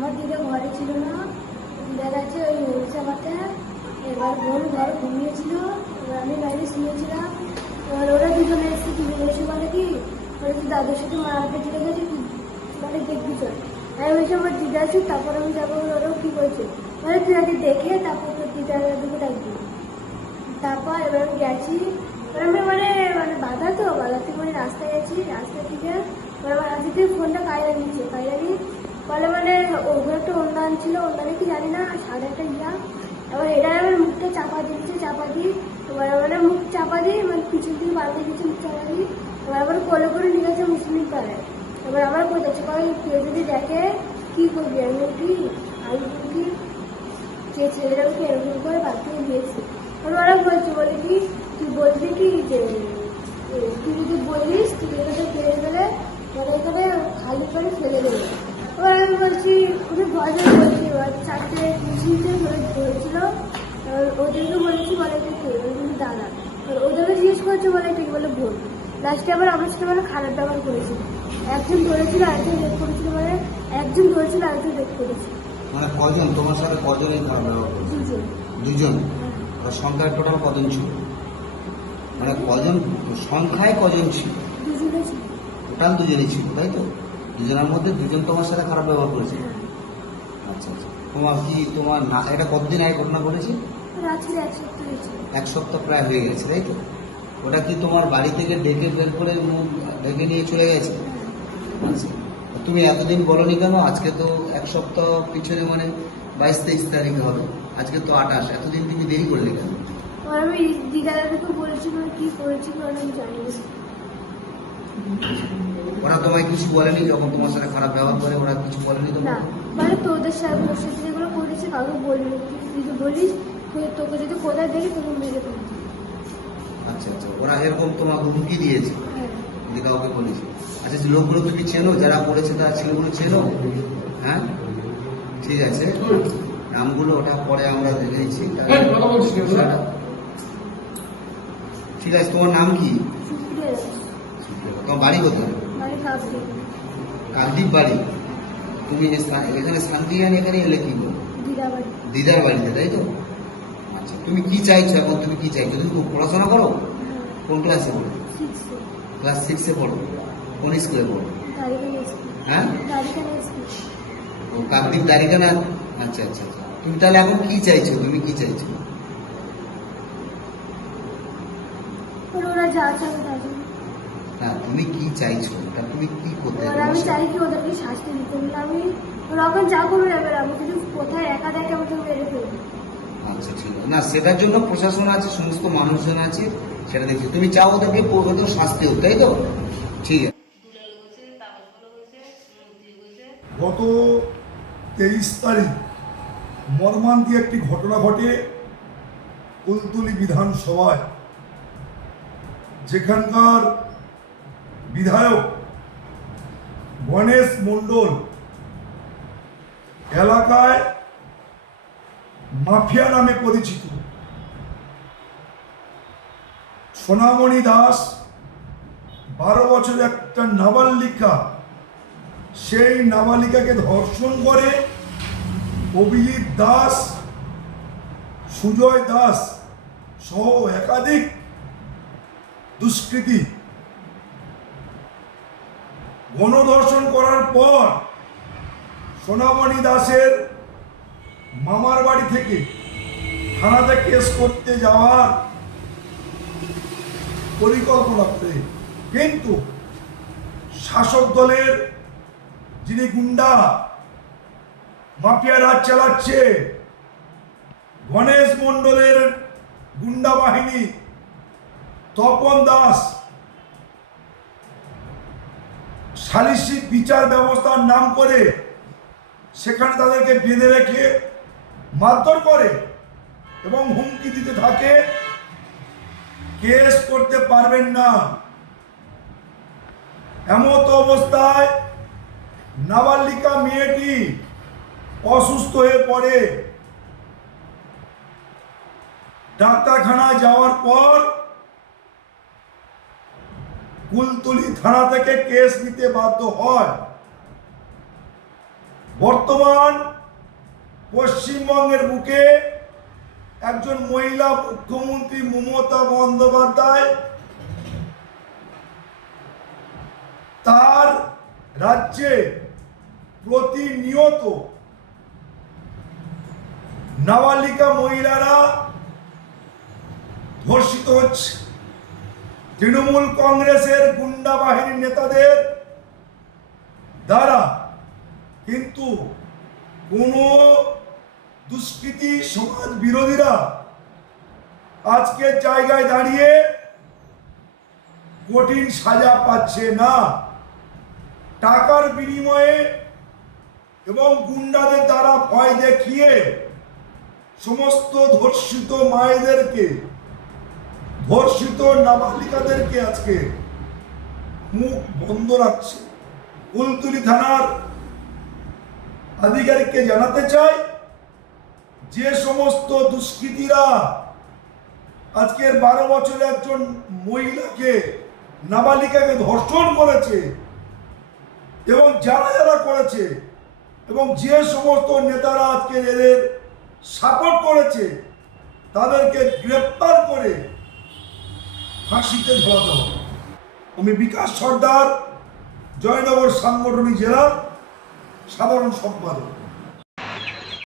আমার দিদা ঘরে ছিল না, দিদা গেছে ওই উড়িষ্যা মাঠে এবার বোন ঘরে ঘুমিয়েছিল, এবার আমি বাইরে শুয়েছিলাম। এবার ওরা দুজনে এসে তুলে এসে বলে কি? ওরা কি, দাদার সাথে মারাতে চলে গেছে কি? মানে দেখবি চল আমি বলছি, আমার দিদা আছে, তারপর আমি যাব। ওরাও কি করছে মানে তুই আগে দেখে তারপর তোর দিদার দিকে ডাকবি। তারপর এবার আমি গেছি। এবার আমি মানে মানে বাধা তো বাধা থেকে মানে রাস্তায় গেছি রাস্তা থেকে এবার আমার হাতে ফোনটা কায়রা নিচ্ছে কায়রা নিয়ে বলে মানে ওগুলো একটা অনুদান ছিল অনুদানে কি জানি না, সাড়ে একটা ইয়া। এবার এটা আমার মুখটা চাপা দিয়েছে চাপা দিই এবার মানে মুখ চাপা দিই মানে পিছন থেকে বাড়তে দিয়েছে মুখ চাপা দিই এবার আবার কোলে করে নিয়ে গেছে মুসলিম পাড়ায়। এবার আমার কোথাচ্ছে কারণ কেউ যদি দেখে, কি করবি, আমি কি আমি উঠি যে ছেলেটাকে এরকম করে বাথরুমে দিয়েছে। আর ওরা বলছে, বলে কি, তুই বলবি কি যে তুই যদি বলিস, তুই এটাকে ফেলে গেলে মানে এখানে খালি করে ফেলে দেবে এবার আমি বলছি উনি ভয় বলছি এবার চারটে ওদেরকে বলেছি বলে কে? বলে দাদা। ওদেরকে জিজ্ঞেস করছে বলে ঠিক বলে ভুল। লাস্টে আবার আমার সাথে মানে খারাপ ব্যবহার করেছিল একজন ধরেছিল আরেকজন রেপ করেছিল মানে একজন ধরেছিল আরেকজন রেপ করেছিল মানে কজন? তোমার সাথে কজনই খারাপ ব্যবহার করছে? দুজন। হ্যাঁ। সংখ্যায় টোটাল কজন ছিল? মানে কজন? সংখ্যায় কজন ছিল। টোটাল দুজনই ছিল তাই তো? দুজনের মধ্যে দুজন তোমার সাথে খারাপ ব্যবহার করেছে? হ্যাঁ। আচ্ছা আচ্ছা। তোমার কি তোমার না এটা কতদিন আগে ঘটনা ঘটেছে? রাত্রে এক সপ্তাহ হয়েছিল এক সপ্তাহ প্রায় হয়ে গেছে তাই তো? ওটা কি তোমার বাড়ি থেকে ডেকে বের করে মুখ ডেকে নিয়ে চলে গেছে? আচ্ছা। তুমি এতদিন বলনি কেন? আজকে তো এক সপ্তাহ পিছনে মানে বাইশ তেইশ তারিখ হবে। আজকে তো আঠাশ। এতদিন তুমি দেরি করলে কেন? আমি দিদাদাকে বলেছি কি করেছি আমি জানি ওরা তোমায় কিছু বলেনি যখন তোমার সাথে খারাপ ব্যবহার করে? ওরা কিছু বলেনি তোমার মানে তোদের সাথে ওর সাথে যেগুলো করেছে কাউকে তুই যদি বলিস তুই- তোকে যদি কোথায় দেখি তোকে মেরে ফেলবি আচ্ছা আচ্ছা ওরা এরকম তোমাকে হুমকি দিয়েছে? হ্যাঁ। যে কাউকে বলেছে আচ্ছা লোকগুলো তুমি চেনো যারা করেছে তারা ছেলেগুলো চেনো? হ্যাঁ? ঠিক আছে। নামগুলো ওটা পরে আমরা দেখে নিচ্ছি ঠিক আছে তোমার নাম কি? তোমার বাড়ি কোথায়? কাকদ্বীপ বাড়ি? তুমি যে স্থান- এখানে শান্তিয়ান এখানে এলে কি দিদার বাড়িতে তাই তো? আচ্ছা তুমি কি চাইছো এখন? তুমি কি চাইছো? তুমি পড়াশোনা করো? হ্যাঁ। কোন ক্লাসে পড়ো? ক্লাস সিক্সে পড়ো। কোন স্কুলে পড়ো? হ্যাঁ? কাকদ্বীপ দাঁড়িখানা আচ্ছা আচ্ছা আচ্ছা। তুমি তাহলে এখন কি চাইছো? তুমি কি চাইছো? ওরা যা। না তুমি কি চাইছো? তা তুমি কি করতে এবার আমি চাই কি ওদেরকে শাস্তি দিতে। বলে আমি ওরা এখন যা করবে না এবার আমি যদি কোথায় একা দেখে আমাকে মেরে ফেলবে আচ্ছা ঠিক আছে। না সেটার জন্য প্রশাসন আছে সমস্ত মানুষজন আছে সেটা দেখছি। তুমি চাও ওদেরকে প্রকৃত শাস্তি হোক তাই তো? ঠিক আছে। গত তেইশ তারিখ মর্মান্তিক একটি ঘটনা ঘটে কুলতুলি বিধানসভায়। যেখানকার বিধায়ক গণেশ মণ্ডল এলাকায় মাফিয়া নামে পরিচিত। সোনামণি দাস, বারো বছর একটা নাবালিকা, সেই নাবালিকাকে ধর্ষণ করে অভিজিৎ দাস, সুজয় দাস সহ একাধিক দুষ্কৃতী গণধর্ষণ করার পর সোনামণি দাসের মামার বাড়ি থেকে থানাতে কেস করতে যাওয়ার পরিকল্পনা করে। কিন্তু শাসক দলের যিনি গুন্ডা, মাফিয়া রাজ চালাচ্ছে, গণেশ মণ্ডলের গুন্ডা বাহিনী, তপন দাস সালিসি বিচার ব্যবস্থার নাম করে সেখানে তাদেরকে বেঁধে রেখে মারধর করে এবং হুমকি দিতে থাকে, কেস করতে পারবেন না। এমত অবস্থায় নাবালিকা মেয়েটি অসুস্থ হয়ে পড়ে। ডাক্তারখানায় যাওয়ার পর কুলতুলি থানা থেকে কেস নিতে বাধ্য হয়। বর্তমান পশ্চিমবঙ্গের বুকে একজন মহিলা মুখ্যমন্ত্রী মমতা বন্দ্যোপাধ্যায় তার রাজ্যে প্রতিনিয়ত নাবালিকা মহিলারা ধর্ষিত হচ্ছে। তৃণমূল কংগ্রেসের গুন্ডা বাহিনীর নেতাদের দ্বারা কিন্তু কোনো দুষ্কৃতী সমাজ বিরোধীরা আজকের জায়গায় দাঁড়িয়ে কঠিন সাজা পাচ্ছে না। টাকার বিনিময়ে এবং গুন্ডাদের দ্বারা ভয় দেখিয়ে সমস্ত ধর্ষিত মায়েদেরকে ধর্ষিত নাবালিকাদেরকে আজকে মুখ বন্ধ রাখছে। কুলতুলি থানার আধিকারিককে জানাতে চাই, যে সমস্ত দুষ্কৃতীরা আজকের বারো বছরের একজন মহিলাকে নাবালিকাকে ধর্ষণ করেছে এবং যারা যারা করেছে এবং যে সমস্ত নেতারা আজকে এদের সাপোর্ট করেছে, তাদেরকে গ্রেপ্তার করে ফাঁসিতে ঝোলাতে হবে। আমি বিকাশ সর্দার জয়নগর সাংগঠনিক জেলার সাধারণ সম্পাদক।